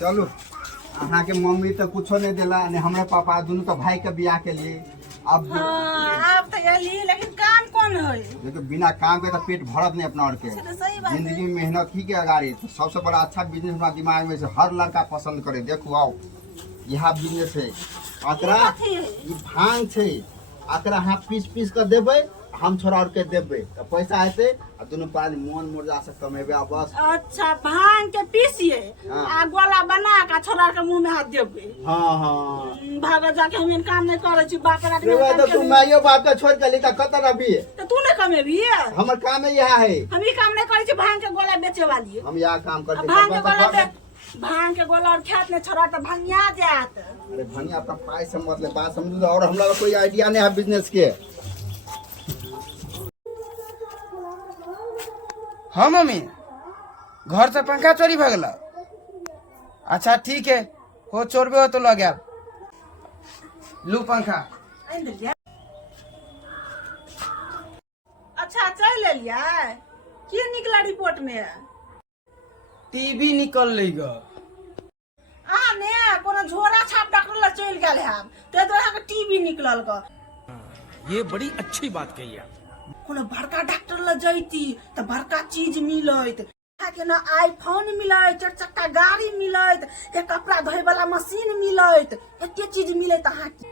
चलो अहाँ के मम्मी तो कुछो नहीं दिला ने हमारे पापा दोनों तो भाई के बियाह के लिए अब हाँ, अब तो यही लेकिन काम कौन है? देखो बिना काम के तो पेट भरत नहीं अपना और के तो सही बात है। जिंदगी में मेहनत ही के अगाड़ी तो सबसे बड़ा अच्छा बिजनेस अपना दिमाग में से हर लड़का पसंद करे। देखो आओ यहाँ बिजनेस है अकरा ई कथी है? ई भांग छे अकरा हाँ पीस पीस कर देबे हम छोड़ा और के देबे तो पैसा आते और दोनों पास मन मुर्जा से कमेबे आ बस। अच्छा भांग के पीसिए हाँ। आ गोला बना के छोड़ा के मुंह में हाथ देबे। हाँ हाँ भागा जाके हम काम नहीं करे छी बाप रात में रे काम तो तू करे। माइयो बाप का छोड़ के लेता कत रबी तो तू नहीं कमेबी? हमर काम है यह है हम ही काम नहीं करे छी भांग के गोला बेचे वाली। हम यहाँ काम अब करते भांग के गोला भांग के गोला और खेत में छोड़ा तो भंगिया जात। अरे भनिया अपना पाई से मतलब बात समझू और हम लोग कोई आइडिया नहीं है बिजनेस के। हाँ मम्मी घर से पंखा चोरी भ गला। अच्छा ठीक है हो चोरबे हो तो लग गया लू पंखा। आइन देलियै। अच्छा चल ले लिया की निकला रिपोर्ट में? टीवी निकल ले ग। आ ने कोनो झोरा छाप डॉक्टर ला चल गेल है ते तोरा के टीवी निकलल क। ये बड़ी अच्छी बात कही आप। कोनो बड़का डॉक्टर ला जैती त बड़का चीज मिलत के ना आईफोन मिलत चार चक्का गाड़ी मिलत के कपड़ा धोए वाला मशीन मिलत एते चीज मिलत अहाँ की।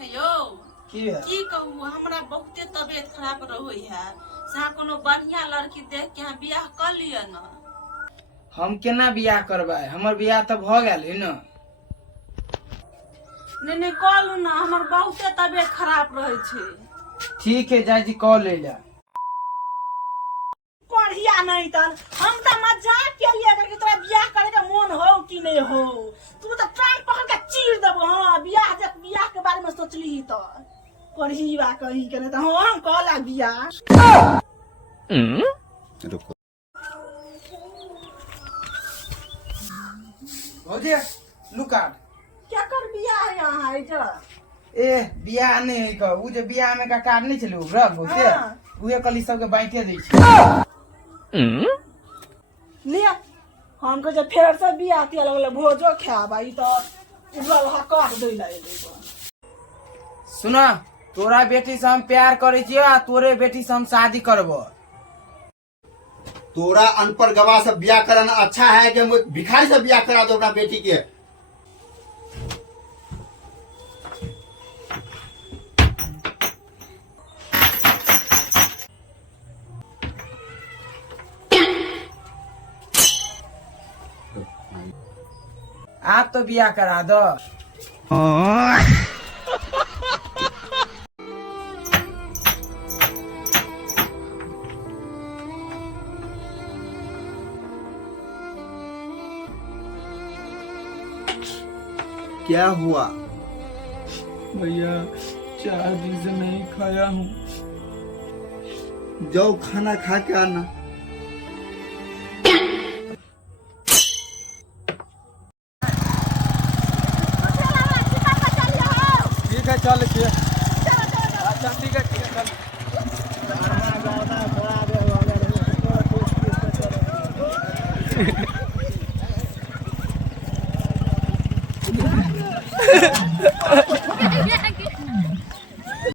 हेलो की है? की कहू हमरा बहुते तबीयत खराब रहोई है सा कोनो बढ़िया लड़की देख के यहाँ बियाह कर लिया ना। हम केना बियाह करबाय हमर बियाह तो भ गेल है न। नहीं कहलू ना हमर बहुते तबीयत खराब रहे छे। ठीक है जाजी कॉल ले ला। बढ़िया नहीं तन हम तो मजाक के लिए कि तोरा बियाह करे के मन हो कि नहीं हो तू तो टांग पकड़ के चीर देबो। हां बियाह के बारे में सोचली तो करही बा कही के तो हम कहला बियाह। रुको हो जे लुका क्या कर बियाह है यहाँ है जो ए बियाह नहीं है का उ जे बियाह में का कार्ड नहीं चलू रग होते हाँ। उहे कली सब के बांटे दै छी। ले हमको जब फेर से बियाह के अलग अलग भोजो खाबा ई तो उबल हकार दे ला सुना तोरा बेटी से हम प्यार करे छी आ तोरे बेटी से हम शादी करबो। तोरा अनपढ़ गवाह से बियाह कराना अच्छा है कि भिखारी से बियाह करा दो अपना बेटी के। आप तो बियाह करा दो। क्या हुआ? भैया 4 दिन से नहीं खाया हूँ। जाओ खाना खा के आना।